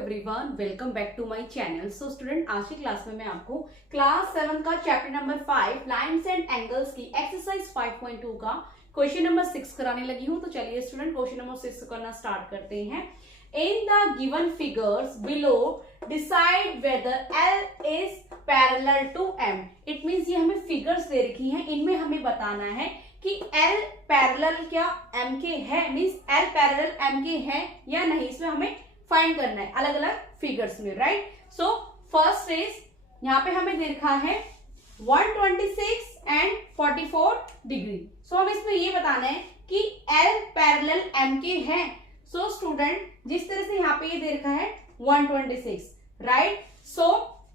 Everyone, welcome back to my channel. So student, आज की class में मैं आपको क्लास 7 का chapter number 5 lines and angles की एक्सरसाइज 5.2 का क्वेश्चन नंबर 6 कराने लगी हूं। तो चलिए स्टूडेंट, क्वेश्चन नंबर 6 करना स्टार्ट करते हैं। In the given figures below decide whether L is parallel to M। It means ये हमें फिगर्स दे रखी हैं, इनमें हमें बताना है कि L पैरेलल क्या M के है, मीन्स L पैरेलल M के है या नहीं। इसमें हमें फाइंड करना है अलग अलग फिगर्स में, राइट। सो फर्स्ट इज यहाँ पे हमें देखा है 126 एंड 44 डिग्री। सो हम इसमें ये बताना है कि L पैरेलल M के हैं। सो स्टूडेंट, जिस तरह से यहाँ पे ये दे रखा है 126, राइट। सो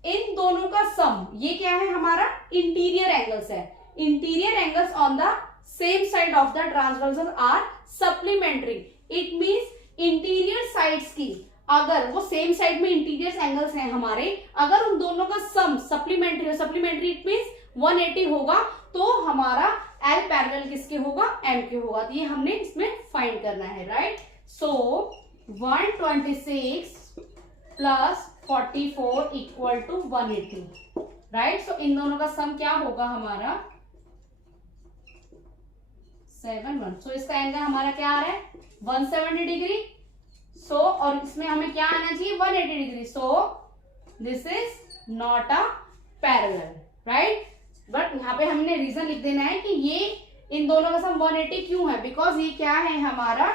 इन दोनों का सम, ये क्या है हमारा इंटीरियर एंगल्स है। Interior angles on the same side of the transversal are supplementary. It means interior sides की, अगर वो सेम साइड में इंटीरियर एंगल्स हैं हमारे, अगर उन दोनों का सम सप्लीमेंट्री हो, सप्लीमेंट्री इट मीन्स 180 होगा, तो हमारा L पैरेलल किसके होगा, M के होगा। तो ये हमने इसमें फाइंड करना है, right. So 126 plus 44 equal to 180, right. So इन दोनों का सम क्या होगा हमारा 71। सो इसका एंगल हमारा क्या आ रहा है 170 डिग्री। सो और इसमें हमें क्या आना चाहिए 180 degree. So this is not a parallel, right. But यहाँ पे हमने रीजन लिख देना है कि ये इन दोनों का सम 180 क्यों है, बिकॉज ये क्या है हमारा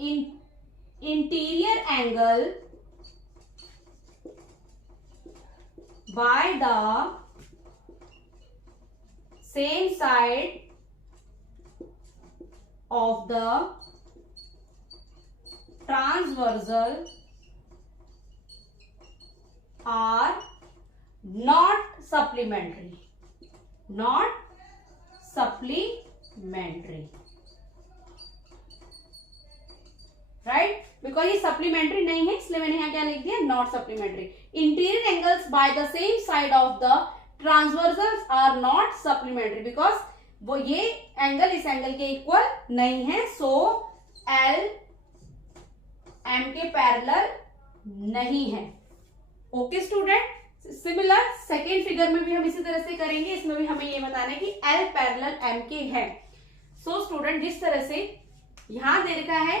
interior angle by the same side of the transversal are not supplementary, not supplementary, right। Because ये सप्लीमेंट्री नहीं है, इसलिए मैंने यहाँ क्या लिख दिया not supplementary. Interior angles by the same side of the transversals are not supplementary, because वो ये एंगल इस एंगल के इक्वल नहीं है। सो L M के पैरेलल नहीं है। Okay student, similar second figure में भी हम इसी तरह से करेंगे। इसमें भी हमें ये बताना है कि L पैरेलल M के है। सो स्टूडेंट, जिस तरह से यहां दे रखा है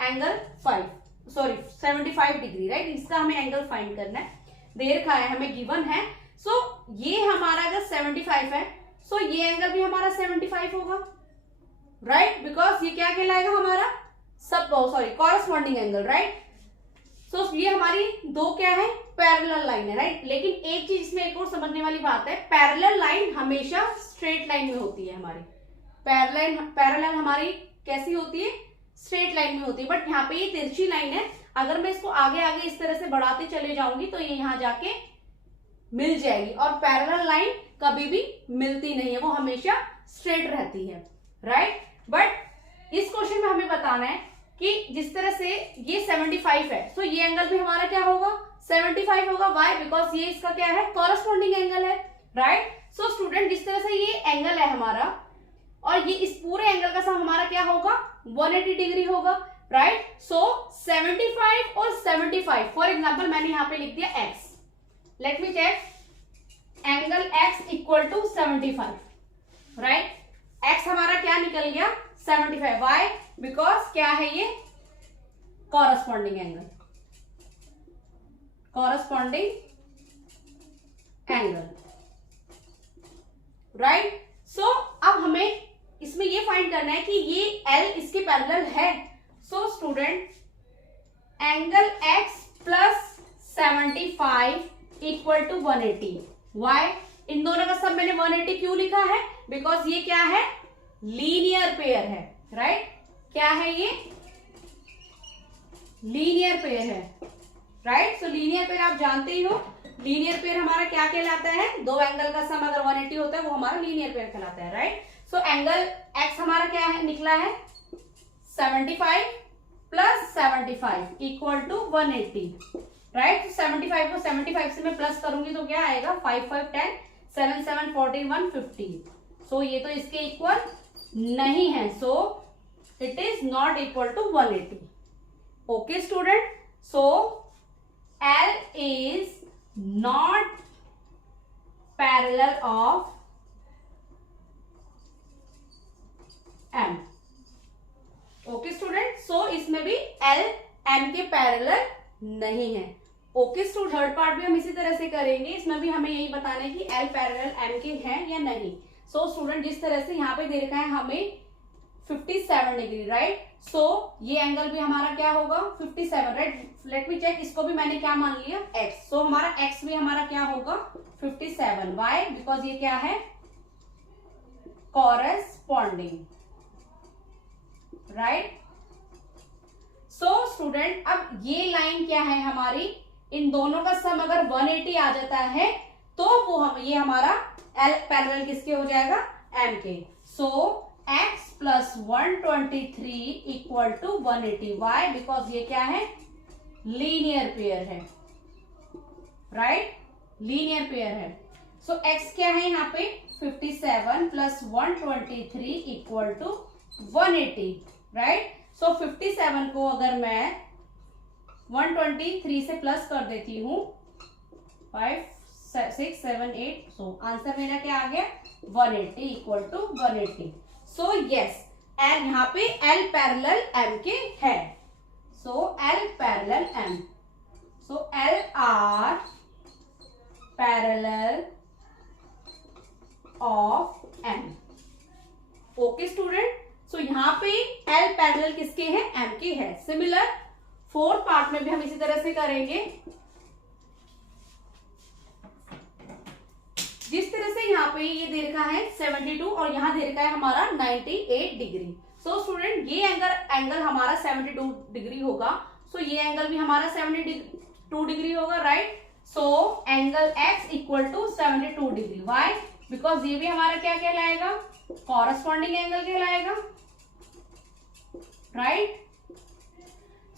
एंगल 75 डिग्री, राइट। इसका हमें एंगल फाइंड करना है, दे रखा है हमें गिवन है। सो ये हमारा अगर 75 है, सो ये एंगल भी हमारा 75 होगा, राइट। बिकॉज ये क्या कहलाएगा हमारा कॉरस्पॉन्डिंग एंगल, राइट। सो ये हमारी दो क्या है पैरेलल लाइन है, राइट। लेकिन एक चीज इसमें एक और समझने वाली बात है, पैरेलल लाइन हमेशा स्ट्रेट लाइन में होती है हमारी। पैरेलल हमारी कैसी होती है, स्ट्रेट लाइन में होती है। बट यहाँ पे ये तिरछी लाइन है, अगर मैं इसको आगे आगे इस तरह से बढ़ाते चले जाऊंगी तो ये यहाँ जाके मिल जाएगी। और पैरेलल लाइन कभी भी मिलती नहीं है, वो हमेशा स्ट्रेट रहती है, राइट। बट इस क्वेश्चन में हमें बताना है कि जिस तरह से ये 75 है, तो ये एंगल भी हमारा क्या होगा 75 होगा। व्हाई? बिकॉज ये इसका क्या है कॉरस्पॉन्डिंग एंगल है, राइट। सो स्टूडेंट, जिस तरह से ये एंगल है हमारा और ये इस पूरे एंगल का सम हमारा क्या होगा 180 डिग्री होगा, राइट। सो 75 और 75, फॉर एग्जाम्पल मैंने यहाँ पे लिख दिया x। Let me check, angle x equal to 75, right. x हमारा क्या निकल गया 75। वाई? बिकॉज क्या है ये कॉरस्पॉन्डिंग एंगल, राइट। सो अब हमें इसमें ये फाइंड करना है कि ये L इसके पैरेलल है। So student, angle x plus 75 equal to 180। Why? इन दोनों का सब मैंने 180 क्यों लिखा है, बिकॉज ये क्या है लीनियर पेयर है, राइट। क्या है ये लीनियर पेयर है, राइट। सो लीनियर पेयर आप जानते ही हो, लीनियर पेयर हमारा क्या कहलाता है, दो एंगल का सम अगर 180 होता है वो हमारा लीनियर पेयर कहलाता है, राइट। सो एंगल x हमारा क्या है निकला है 75 प्लस 75 इक्वल टू 180, राइट। 75 को 75 से मैं प्लस करूंगी तो क्या आएगा 5 5 10 7 7 14 1 15। सो ये तो इसके इक्वल नहीं है, so it is not equal to 180। Okay student, so L is not parallel of M. Okay student, so इसमें भी L M के पैरेलल नहीं है. ओके स्टूडेंट, थर्ड पार्ट भी हम इसी तरह से करेंगे. इसमें भी हमें यही बताना है कि L पैरेलल M के हैं या नहीं. सो स्टूडेंट, जिस तरह से यहाँ पे दे रखा है हमें 57 डिग्री, राइट. सो ये एंगल भी हमारा क्या होगा 57, राइट. लेट मी चेक, इसको भी मैंने क्या मान लिया x. सो हमारा x भी हमारा क्या होगा 57. वाई? बिकॉज ये क्या है कॉरेस्पॉन्डिंग, राइट. सो स्टूडेंट, अब ये लाइन क्या है हमारी, इन दोनों का सम अगर 180 आ जाता है तो वो हम ये हमारा L पैरेलल किसके हो जाएगा M के. So x plus 123 equal to 180. Why? Because ये क्या है लीनियर पेयर है, राइट. लीनियर पेयर है. सो x क्या है यहाँ पे 57 plus 123 equal to 180, right. So 57 को अगर मैं 123 से प्लस कर देती हूँ 5 6 7 8, सो आंसर मेरा क्या आ गया 180 equal to 180. So yes, L यहाँ पे L पैरेलल M के है. So L parallel M, so L are parallel of M. Okay student, so यहाँ पे L पैरेलल किसके हैं M के है. सिमिलर फोर्थ पार्ट में भी हम इसी तरह से करेंगे. जिस तरह से यहाँ पे ये दे रखा है 72 और यहाँ दे रखा है हमारा 98 डिग्री. सो स्टूडेंट, ये एंगल हमारा 72 डिग्री होगा. सो ये एंगल भी हमारा 72 डिग्री होगा, right. So angle x equal to 72 degree. Why? Because ये भी हमारा क्या कहलाएगा कॉरेस्पॉन्डिंग एंगल कहलाएगा, राइट.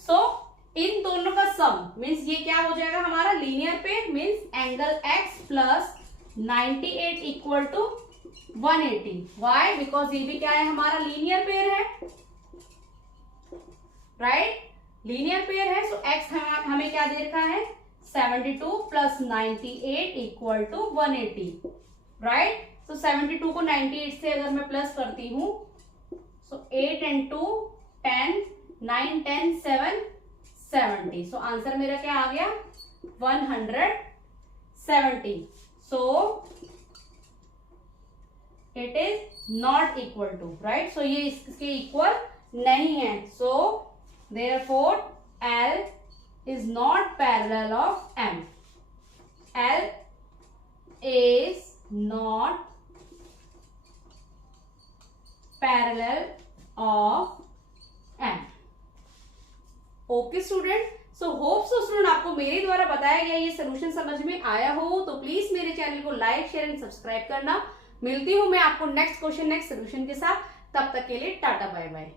सो इन दोनों का सम मीन्स ये क्या हो जाएगा हमारा linear pair. Means angle x plus 98 equal to 180. Why? Because ये भी क्या है हमारा लीनियर पेयर है, राइट. लीनियर पेयर है. सो x हमें क्या दे रखा है 72 प्लस 98 इक्वल टू 180, राइट. सो 72 को 98 से अगर मैं प्लस करती हूँ, सो 8 and 2 10, 9 10 7 70. सो आंसर मेरा क्या आ गया 170. So it is not equal to, right. So ये इसके इक्वल नहीं है. So therefore L is not parallel of M. L is not parallel of M. Okay student, so hope so student आपको मेरे द्वारा बताया गया ये सोल्यूशन समझ में आया हो तो प्लीज मेरे चैनल को लाइक शेयर एंड सब्सक्राइब करना. मिलती हूँ मैं आपको नेक्स्ट क्वेश्चन नेक्स्ट सोल्यूशन के साथ. तब तक के लिए टाटा बाय बाय.